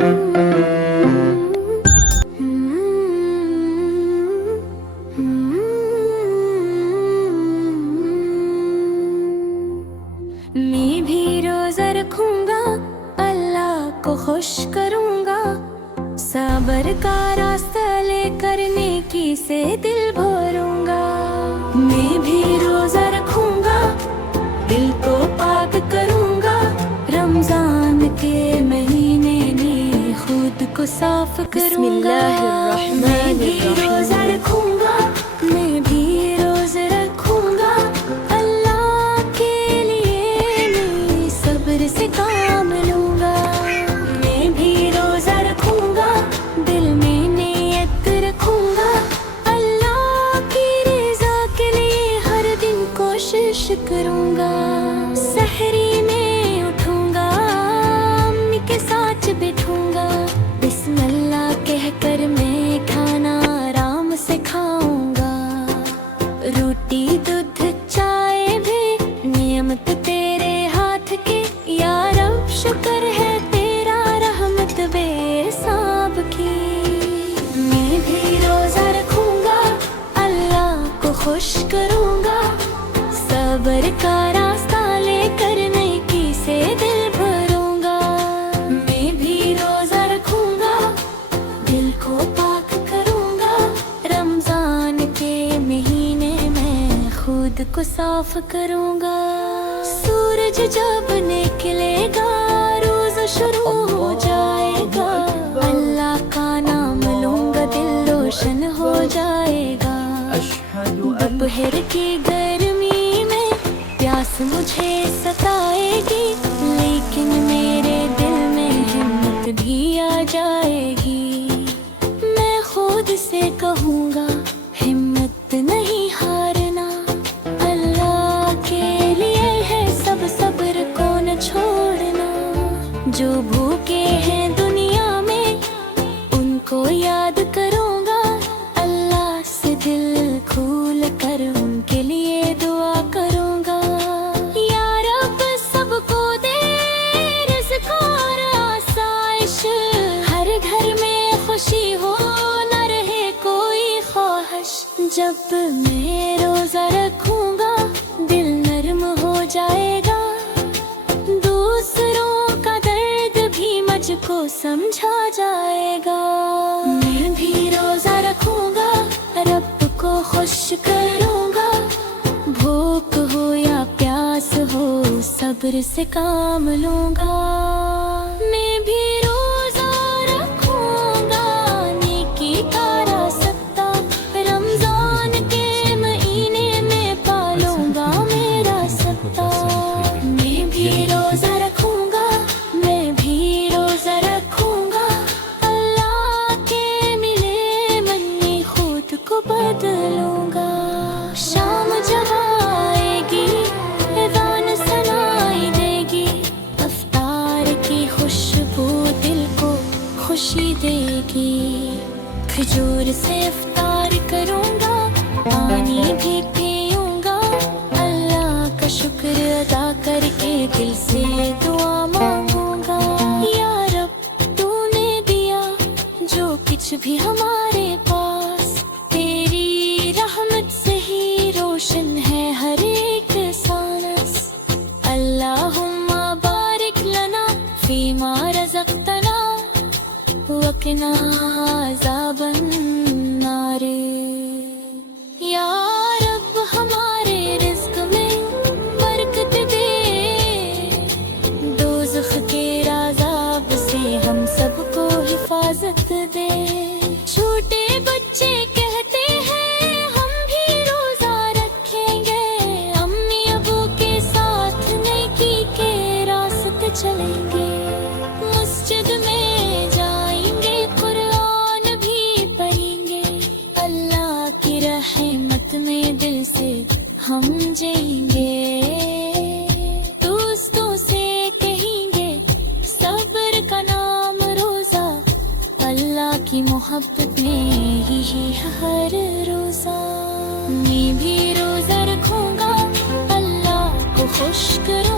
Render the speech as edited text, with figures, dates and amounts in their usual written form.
मैं भी रोजा रखूंगा, अल्लाह को खुश करूंगा, सब्र का रास्ता लेकर नेकी से दिल भरूंगा। मैं भी रोजा रखूंगा, दिल को पाक करूंगा, रमजान के महीने में खुद को साफ करूंगा। मैं भी रोजा रखूंगा, मैं भी रोजा रखूंगा, अल्लाह के लिए मैं सब्र से काम लूंगा। मैं भी रोजा रखूंगा, दिल में नियत रखूंगा, अल्लाह की रज़ा के लिए हर दिन कोशिश करूंगा। सहरी में उठूंगा, अम्मी के साथ बैठूंगा, बिस्मिल्लाह कहकर मैं खाना आराम से खाऊंगा। रोटी दूध चाय भी नियमत तेरे हाथ के, या रब शुक्र है तेरा रहमत बेहिसाब की। मैं भी रोजा रखूंगा, अल्लाह को खुश करूंगा, सब्र का रास्ता लेकर नेकी से दिल भरूंगा। मैं भी रोजा रखूंगा, दिल को पाक करूंगा, रमजान के महीने में खुद को साफ करूंगा। सूरज जब निकलेगा रोजा शुरू हो जाएगा, अल्लाह का नाम लूंगा दिल रोशन हो जाएगा। दोपहर की गर्मी में प्यास मुझे सताएगी, लेकिन मेरे दिल में हिम्मत भी आ जाएगी। मैं खुद से कहूँगा हिम्मत नहीं हारना, अल्लाह के लिए है सब सब्र को न छोड़ना। जो भूखे हैं दुनिया में उनको याद करूँगा, अल्लाह से दिल खोल कर उनके लिए दुआ करूँगा। या रब सबको दे रिज़्क़ और आसाइश, हर घर में खुशी हो न रहे कोई ख्वाहिश। जब मैं रोजा रखूंगा दिल नरम हो जाएगा, दूसरों का दर्द भी मुझको समझा जाएगा। मैं भी रोजा रखूंगा, रब को खुश करूंगा, भूख हो या प्यास हो सब्र से काम लूंगा। मैं भी रोजा रखूंगा, नेकी का रास्ता रमजान के महीने में पालूंगा मेरा सत्ता। मैं भी रोजा रखूंगा, मैं भी रोजा रखूंगा, अल्लाह के मिले मन में खुद को बदलूंगा। शाम जब आएगी एज़ान सुनाई देगी, अफ्तार की खुशबू दिल को खुशी देगी। खजूर से इफ्तार करूंगा, पानी भी पीऊंगा, अल्लाह का शुक्र अदा करके दिल से दुआ मांगूंगा। या रब तूने दिया जो कुछ भी हमारे पास, तेरी रहमत से ही रोशन है हर एक सानस। अल्लाहुम्मा बारिक लना फीमा रज़क़तना वक़िना अज़ाबन नार। या रब हमारे रिज़्क़ में बरकत दे, दोज़ख के अज़ाब से हम सबको हिफाजत दे। छोटे बच्चे कहते हैं हम भी रोजा रखेंगे, अम्मी अबू के साथ नेकी के रास्ते चलेंगे। मस्जिद में जाएंगे, कुरान भी पढ़ेंगे, अल्लाह की रहमत में दिल से हम जिएंगे। दोस्तों से कहेंगे सब्र का नाम रोजा, अल्लाह की मोहब्बत में ही है हर रोजा। मैं भी रोजा रखूंगा, अल्लाह को खुश करूंगा,